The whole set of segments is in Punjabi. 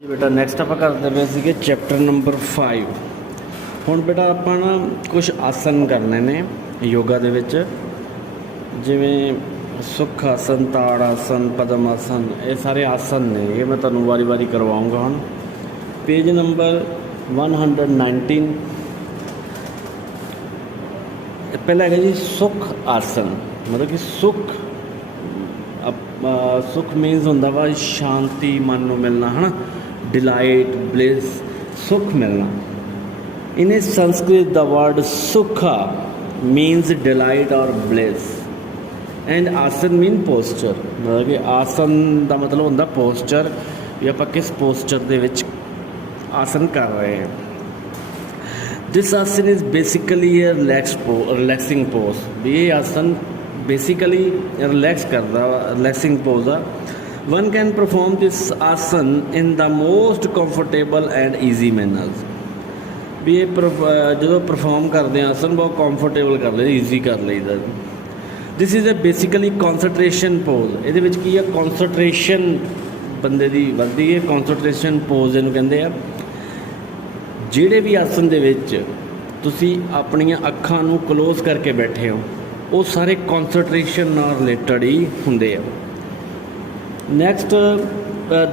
ਜੀ ਬੇਟਾ ਨੈਕਸਟ ਆਪਾਂ ਕਰਦੇ ਪਏ ਸੀਗੇ ਚੈਪਟਰ ਨੰਬਰ 5। ਹੁਣ ਬੇਟਾ ਆਪਾਂ ਨਾ ਕੁਝ ਆਸਨ ਕਰਨੇ ਨੇ ਯੋਗਾ ਦੇ ਵਿੱਚ, ਜਿਵੇਂ ਸੁਖ ਆਸਨ, ਤਾੜ ਆਸਨ, ਪਦਮ ਆਸਨ। ਇਹ ਸਾਰੇ ਆਸਨ ਨੇ, ਇਹ ਮੈਂ ਤੁਹਾਨੂੰ ਵਾਰੀ ਕਰਵਾਉਂਗਾ। ਹੁਣ ਪੇਜ ਨੰਬਰ 119 ਪਹਿਲਾ ਹੈਗਾ ਜੀ ਸੁਖ ਆਸਨ। ਮਤਲਬ ਕਿ ਸੁਖ ਮੀਨਸ ਹੁੰਦਾ ਵਾ ਸ਼ਾਂਤੀ, ਮਨ ਨੂੰ ਮਿਲਣਾ, ਹੈ ਨਾ, डिलाइट, ब्लिस, सुख मिलना। इन संस्कृत द वर्ड सुखा मीन्स डिलाइट और ब्लिस एंड आसन मीन पोस्चर। मतलब कि आसन का मतलब होंदा पोस्चर, भी आप किस पोस्चर दे विच आसन कर रहे हैं। दिस आसन is basically a relaxing pose. भी ये आसन बेसिकली रिलैक्स करता, रिलैक्सिंग पोज आ। One can perform this asan in the most comfortable and easy manners। भी ये जो परफॉर्म करते हैं आसन बहुत कंफर्टेबल कर ले, ईजी कर लेदा। This is a basically concentration pose. ये की है कॉन्सनट्रेशन बंदे दी वधदी है, कॉन्सनट्रेशन पोज इहनूं कहंदे आ। जिहड़े भी आसन दे विच तुसीं अपणियां अखां नूं क्लोज करके बैठे हो, वो सारे कॉन्सनट्रेशन नाल रिलेटेड ही हुंदे आ। Next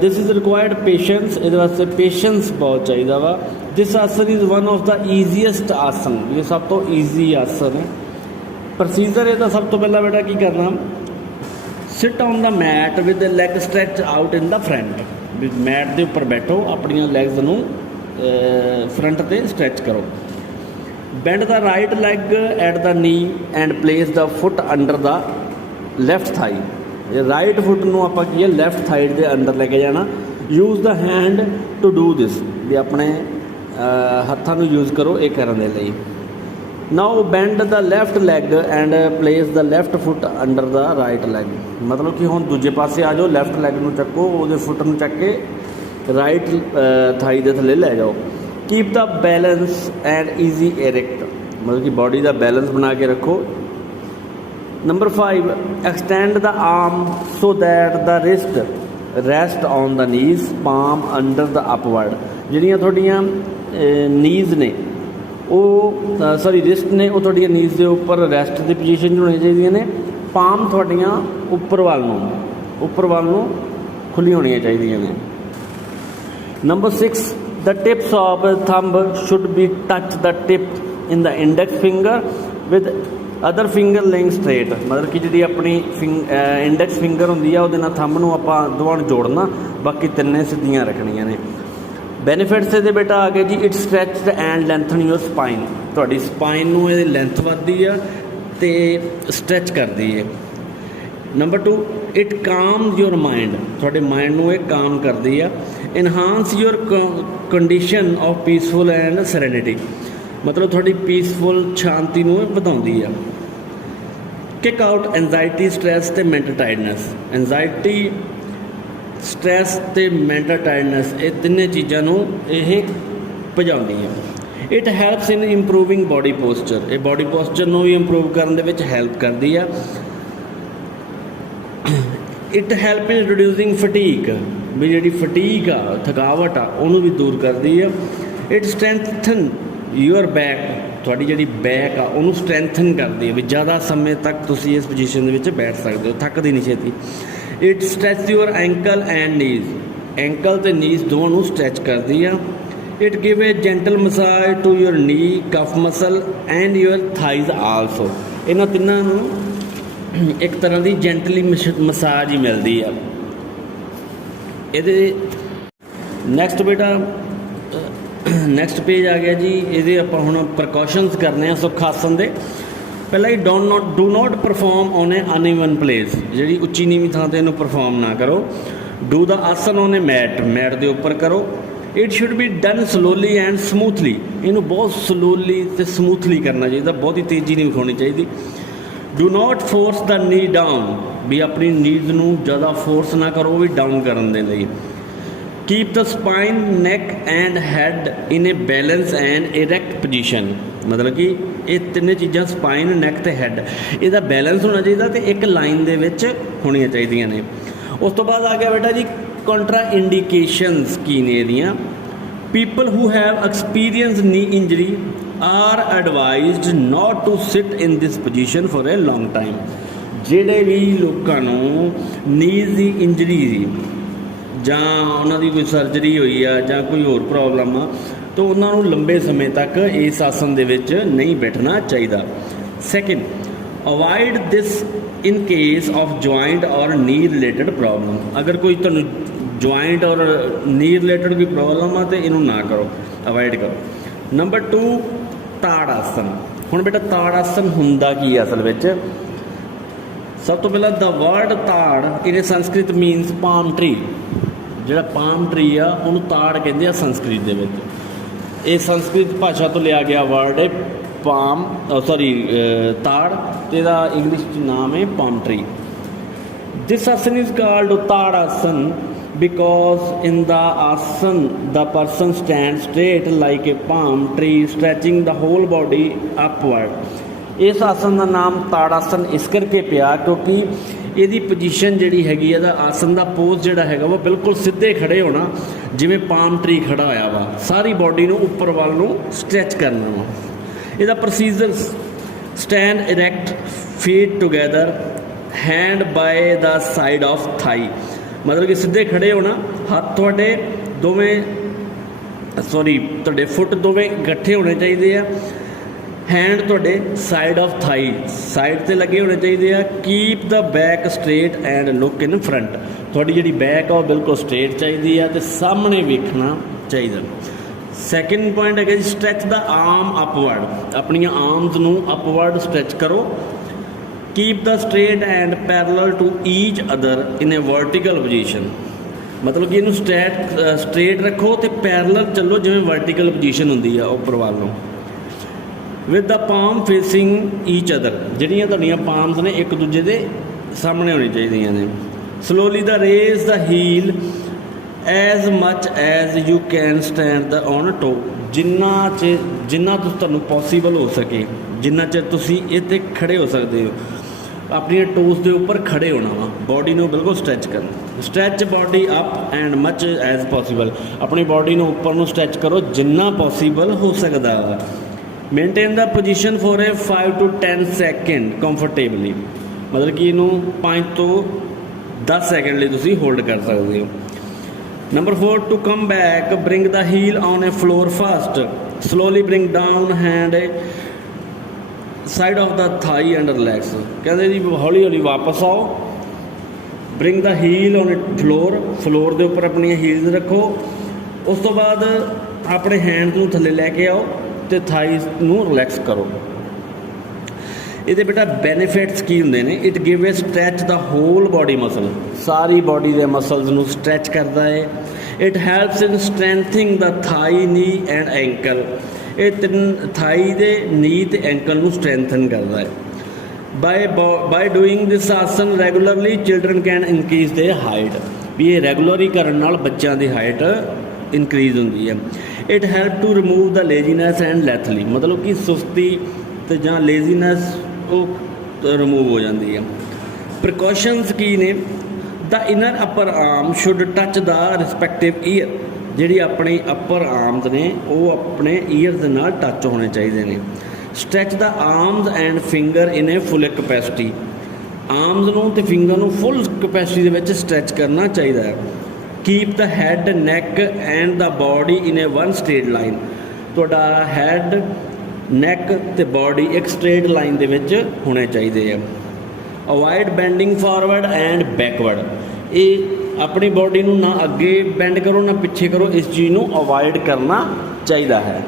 this is required patience. ये वास्ते पेशेंस बहुत चाहिए वा। दिस आसन is one of the easiest asana. ये सब तो ईजी आसन है। प्रोसीजर इसका सब तो पहला बेटा की करना, sit on the mat with the leg stretch out in the front. Mat के उपर बैठो, अपन लैग्स नूं फ्रंट से स्ट्रैच करो। Bend the right leg at the knee and place the foot under the left thigh. Right foot ਨੂੰ ਆਪਾਂ ਕੀ ਹੈ ਲੈਫਟ ਸਾਈਡ ਦੇ ਅੰਦਰ ਲੈ ਕੇ ਜਾਣਾ। Use the hand to do this. ਵੀ ਆਪਣੇ ਹੱਥਾਂ ਨੂੰ ਯੂਜ਼ ਕਰੋ ਇਹ ਕਰਨ ਦੇ ਲਈ। Now bend the left leg and place the left foot under the right leg. ਮਤਲਬ ਕਿ ਹੁਣ ਦੂਜੇ ਪਾਸੇ ਆ ਜਾਓ, ਲੈਫਟ ਲੈਗ ਨੂੰ ਚੱਕੋ, ਉਹਦੇ ਫੁੱਟ ਨੂੰ ਚੱਕ ਕੇ ਰਾਈਟ ਥਾਈ ਦੇ ਥੱਲੇ ਲੈ ਜਾਓ। Keep the balance and easy erect. ਮਤਲਬ ਕਿ ਬਾਡੀ ਦਾ ਬੈਲੈਂਸ ਬਣਾ ਕੇ ਰੱਖੋ। Number 5, extend the arm so that the wrist rest on the knees, palm under the upward. ਜਿਹੜੀਆਂ ਤੁਹਾਡੀਆਂ ਨੀਜ਼ ਨੇ ਉਹ ਰਿਸਟ ਨੇ, ਉਹ ਤੁਹਾਡੀਆਂ ਨੀਜ਼ ਦੇ ਉੱਪਰ ਰੈਸਟ ਦੀ ਪੋਜੀਸ਼ਨ 'ਚ ਹੋਣੀਆਂ ਚਾਹੀਦੀਆਂ ਨੇ। ਪਾਮ ਤੁਹਾਡੀਆਂ ਉੱਪਰ ਵੱਲ ਨੂੰ ਖੁੱਲ੍ਹੀਆਂ ਹੋਣੀਆਂ ਚਾਹੀਦੀਆਂ ਨੇ। Number 6, the tips of thumb should be touch the tip in the index finger with other finger laying straight. मतलब कि जी अपनी इंडैक्स फिंगर होंगी है वो थंब नूं आपां दोवां नूं जोड़ना, बाकी तिन्ने सीधियां रखनियां ने। बेनीफिट्स ये बेटा आ गए जी, it stretch and lengthen your spine. तुहाडी स्पाइन नूं इहदी लैंथ वधदी है ते स्ट्रैच करदी है। Number 2, it calms your mind. तुहाडे माइंड नूं इह काम करदी है। Enhance your condition of peaceful and serenity. मतलब थोड़ी पीसफुल शांति नूं वधाउंदी है। किक आउट एंजाइटी, स्ट्रैस ते मैंटल टायर्डनैस। एंजाइटी, स्ट्रैस ते मैंटल टायर्डनैस, ये तिन्ने चीज़ां नूं इह भजाउंदी है। It helps in improving body posture. ये बॉडी पोस्चर नूं भी इंप्रूव करने दे विच हैल्प करदी है। It help in reducing fatigue. भी जिहड़ी फटीक आ, थकावट आ, उहनूं भी दूर करदी है। It strengthen your back. थोड़ी जी बैक आ उन्होंने स्ट्रैंथन करती है, भी ज़्यादा समय तक तुसी इस पोजीशन में बैठ सकते हो, थकदी नहीं छेती। It stretch your ankle and knees. Ankle तो नीज दोनों स्ट्रैच करती है। It give a gentle massage to your knee, calf muscle and your thighs also. इन्होंने तिन्हों एक तरह की जेंटली मसाज ही मिलती है। ये नैक्सट बेटा नैक्सट पेज आ गया जी। ये आप हम प्रकॉशनस करने सुख आसन के। पहला ही do not perform on a uneven place. जी उच्ची नीवी थां ते इहनूं परफॉर्म ना करो। Do the asana on a mat के उपर करो। It should be done slowly and smoothly. इनू बहुत स्लोली ते समूथली करना चाहिए, बहुत ही तेज़ी नहीं विखानी चाहिए। Do not force the knee down. भी अपनी नीज नूं ज़्यादा फोर्स ना करो, भी डाउन करने दे लई। Keep the spine, neck and head in a balance and erect position. मतलब कि ये तिन्ने चीज़ां स्पाइन, नैक ते हैड, इसका बैलेंस होना चाहिए तो एक लाइन दे विच होनी चाहिए ने। उस तो बाद आ गया बेटा जी ਕੰਟਰਾ ਇੰਡੀਕੇਸ਼ਨਸ ਕੀ ਨੇ ਇਹਦੀਆਂ? People who have experience knee injury are advised not to sit in this position for a long time. ਜਿਹੜੇ ਵੀ ਲੋਕਾਂ ਨੂੰ ਨੀਜ਼ ਦੀ ਇੰਜਰੀ ਸੀ ਜਾਂ ਉਹਨਾਂ ਦੀ ਕੋਈ ਸਰਜਰੀ ਹੋਈ ਆ ਜਾਂ ਕੋਈ ਹੋਰ ਪ੍ਰੋਬਲਮ ਆ ਤਾਂ ਉਹਨਾਂ ਨੂੰ ਲੰਬੇ ਸਮੇਂ ਤੱਕ ਇਸ ਆਸਨ ਦੇ ਵਿੱਚ ਨਹੀਂ ਬੈਠਣਾ ਚਾਹੀਦਾ। Second, avoid this in case of joint ਔਰ ਨੀ ਰਿਲੇਟਡ ਪ੍ਰੋਬਲਮ। ਅਗਰ ਕੋਈ ਤੁਹਾਨੂੰ ਜੁਆਇੰਟ ਔਰ ਨੀ ਰਿਲੇਟਡ ਕੋਈ ਪ੍ਰੋਬਲਮ ਆ ਤਾਂ ਇਹਨੂੰ ਨਾ ਕਰੋ, ਅਵੋਇਡ ਕਰੋ। ਨੰਬਰ 2, ਤਾੜ ਆਸਨ। ਹੁਣ ਬੇਟਾ ਤਾੜ ਆਸਨ ਹੁੰਦਾ ਕੀ ਹੈ ਅਸਲ ਵਿੱਚ? ਸਭ ਤੋਂ ਪਹਿਲਾਂ ਦਾ ਵਰਡ ਤਾੜ ਇਹਨੇ ਸੰਸਕ੍ਰਿਤ ਮੀਨਸ ਪਾਮ ਟਰੀ। ਜਿਹੜਾ ਪਾਮ ਟਰੀ ਆ ਉਹਨੂੰ ਤਾੜ ਕਹਿੰਦੇ ਆ ਸੰਸਕ੍ਰਿਤ ਦੇ ਵਿੱਚ। ਇਹ ਸੰਸਕ੍ਰਿਤ ਭਾਸ਼ਾ ਤੋਂ ਲਿਆ ਗਿਆ ਵਰਡ ਹੈ ਪਾਮ ਤਾੜ, ਤੇ ਇਹਦਾ ਇੰਗਲਿਸ਼ 'ਚ ਨਾਮ ਹੈ ਪਾਮ ਟਰੀ। ਦਿਸ ਆਸਨ ਇਜ਼ ਕਾਲਡ ਤਾੜ ਆਸਨ because in the asan the person stands straight like a palm tree stretching the whole body upward। ਇਸ ਆਸਨ ਦਾ ਨਾਮ ਤਾੜ ਆਸਨ ਇਸ ਕਰਕੇ ਪਿਆ ਕਿਉਂਕਿ ਇਹਦੀ ਪੋਜੀਸ਼ਨ ਜਿਹੜੀ ਹੈਗੀ ਇਹਦਾ ਆਸਨ ਦਾ ਪੋਜ਼ ਜਿਹੜਾ ਹੈਗਾ ਉਹ ਬਿਲਕੁਲ ਸਿੱਧੇ ਖੜੇ ਹੋਣਾ, ਜਿਵੇਂ ਪਾਮ ਟਰੀ ਖੜਾ ਹੋਇਆ ਵਾ। ਸਾਰੀ ਬਾਡੀ ਨੂੰ ਉੱਪਰ ਵੱਲ ਨੂੰ ਸਟ੍ਰੈਚ ਕਰਨਾ ਵਾ। ਇਹਦਾ procedure stand erect, feet together, hand by the side of thigh. ਮਤਲਬ ਕਿ ਸਿੱਧੇ ਖੜੇ ਹੋਣਾ, ਹੱਥ ਤੁਹਾਡੇ ਤੁਹਾਡੇ ਫੁੱਟ ਦੋਵੇਂ ਇਕੱਠੇ ਹੋਣੇ ਚਾਹੀਦੇ ਆ। ਹੈਂਡ ਤੁਹਾਡੇ ਸਾਈਡ ਆਫ ਥਾਈ, ਸਾਈਡ 'ਤੇ ਲੱਗੇ ਹੋਣੇ ਚਾਹੀਦੇ ਆ। Keep the back straight and look in front. ਤੁਹਾਡੀ ਜਿਹੜੀ ਬੈਕ ਆ ਉਹ ਬਿਲਕੁਲ ਸਟ੍ਰੇਟ ਚਾਹੀਦੀ ਆ ਅਤੇ ਸਾਹਮਣੇ ਵੇਖਣਾ ਚਾਹੀਦਾ। ਸੈਕਿੰਡ ਪੁਆਇੰਟ ਹੈਗਾ ਜੀ ਸਟ੍ਰੈਚ ਦਾ ਆਰਮ ਅਪਵਰਡ। ਆਪਣੀਆਂ ਆਰਮਸ ਨੂੰ ਅਪਵਰਡ ਸਟ੍ਰੈਚ ਕਰੋ। Keep the straight and parallel to each other in a vertical position. ਮਤਲਬ ਕਿ ਇਹਨੂੰ ਸਟ੍ਰੇਟ ਰੱਖੋ ਅਤੇ ਪੈਰਲਲ ਚੱਲੋ ਜਿਵੇਂ ਵਰਟੀਕਲ ਪੋਜੀਸ਼ਨ ਹੁੰਦੀ ਆ ਉੱਪਰ ਵੱਲ ਨੂੰ। With the palm facing each other. ਜਿਹੜੀਆਂ ਤੁਹਾਡੀਆਂ ਪਾਮਸ ਨੇ ਇੱਕ ਦੂਜੇ ਦੇ ਸਾਹਮਣੇ ਹੋਣੀ ਚਾਹੀਦੀਆਂ ਨੇ। Slowly the raise the heel as much as you can stand the on toe. ਜਿੰਨਾ ਤੁਹਾਨੂੰ ਪੋਸੀਬਲ ਹੋ ਸਕੇ, ਜਿੰਨਾ ਚਿਰ ਤੁਸੀਂ ਇਹ 'ਤੇ ਖੜੇ ਹੋ ਸਕਦੇ ਹੋ, ਆਪਣੀਆਂ ਟੋਸ ਦੇ ਉੱਪਰ ਖੜੇ ਹੋਣਾ ਵਾ। ਬਾਡੀ ਨੂੰ ਬਿਲਕੁਲ ਸਟ੍ਰੈਚ ਕਰਨਾ। Stretch body up and much as possible. ਆਪਣੀ ਬਾਡੀ ਨੂੰ ਉੱਪਰ ਨੂੰ ਸਟ੍ਰੈਚ ਕਰੋ ਜਿੰਨਾ ਪੋਸੀਬਲ ਹੋ ਸਕਦਾ ਵਾ। Maintain the position for A 5 to 10 second comfortably. ਮਤਲਬ ਕਿ ਇਹਨੂੰ 5 ਤੋਂ 10 ਸੈਕਿੰਡ ਲਈ ਤੁਸੀਂ ਹੋਲਡ ਕਰ ਸਕਦੇ ਹੋ। Number 4, to come back bring the heel on a floor fast. Slowly bring down hand side of the thigh and relax. ਕਹਿੰਦੇ ਜੀ ਹੌਲੀ ਹੌਲੀ ਵਾਪਸ ਆਓ। Bring the heel on floor ਦੇ ਉੱਪਰ ਆਪਣੀਆਂ ਹੀਲਸ ਰੱਖੋ। ਉਸ ਤੋਂ ਬਾਅਦ ਆਪਣੇ ਹੈਂਡ ਨੂੰ ਥੱਲੇ ਲੈ ਕੇ ਆਓ ਅਤੇ ਥਾਈਜ਼ ਨੂੰ ਰਿਲੈਕਸ ਕਰੋ। ਇਹਦੇ ਬੇਟਾ ਬੈਨੀਫਿਟਸ ਕੀ ਹੁੰਦੇ ਨੇ? It give a stretch the whole body muscle. ਸਾਰੀ ਬਾਡੀ ਦੇ ਮਸਲਸ ਨੂੰ ਸਟ੍ਰੈਚ ਕਰਦਾ ਹੈ। ਇਟ ਹੈਲਪਸ ਇਨ ਸਟਰੈਂਥਿੰਗ ਦਾ ਥਾਈ, ਨੀ ਐਂਡ ਐਂਕਲ। ਇਹ ਤਿੰਨ ਥਾਈ ਦੇ, ਨੀ ਅਤੇ ਐਂਕਲ ਨੂੰ ਸਟਰੈਂਥਨ ਕਰਦਾ ਹੈ। ਬਾਈ ਡੂਇੰਗ ਦਿਸ ਆਸਨ ਰੈਗੂਲਰਲੀ ਚਿਲਡਰਨ ਕੈਨ ਇਨਕਰੀਜ਼ ਦੇ ਹਾਈਟ। ਵੀ ਇਹ ਰੈਗੂਲਰ ਕਰਨ ਨਾਲ ਬੱਚਿਆਂ ਦੀ ਹਾਈਟ ਇਨਕਰੀਜ਼ ਹੁੰਦੀ ਹੈ। It help to remove the laziness and lethally. ਮਤਲਬ ਕਿ ਸੁਸਤੀ ਅਤੇ ਜਾਂ ਲੇਜ਼ੀਨੈਸ ਉਹ ਰਿਮੂਵ ਹੋ ਜਾਂਦੀ ਹੈ। ਪ੍ਰੀਕਾਸ਼ਨਸ ਕੀ ਨੇ? The inner upper arm should touch the respective ear. ਜਿਹੜੀ ਆਪਣੀ ਅਪਰ ਆਰਮਸ ਨੇ ਉਹ ਆਪਣੇ ਈਅਰਸ ਦੇ ਨਾਲ ਟੱਚ ਹੋਣੇ ਚਾਹੀਦੇ ਨੇ। Stretch the arms and finger in A full capacity. Arms ਨੂੰ ਅਤੇ ਫਿੰਗਰ ਨੂੰ ਫੁੱਲ ਕਪੈਸਿਟੀ ਦੇ ਵਿੱਚ ਸਟ੍ਰੈਚ ਕਰਨਾ ਚਾਹੀਦਾ ਹੈ। Keep the head, neck and the body in A one straight line. ਤੁਹਾਡਾ ਹੈਡ, ਨੈਕ ਅਤੇ ਬਾਡੀ ਇੱਕ ਸਟ੍ਰੇਟ ਲਾਈਨ ਦੇ ਵਿੱਚ ਹੋਣੇ ਚਾਹੀਦੇ ਆ। Avoid bending forward and backward. ਇਹ ਆਪਣੀ ਬਾਡੀ ਨੂੰ ਨਾ ਅੱਗੇ ਬੈਂਡ ਕਰੋ ਨਾ ਪਿੱਛੇ ਕਰੋ, ਇਸ ਚੀਜ਼ ਨੂੰ ਅਵੋਇਡ ਕਰਨਾ ਚਾਹੀਦਾ ਹੈ।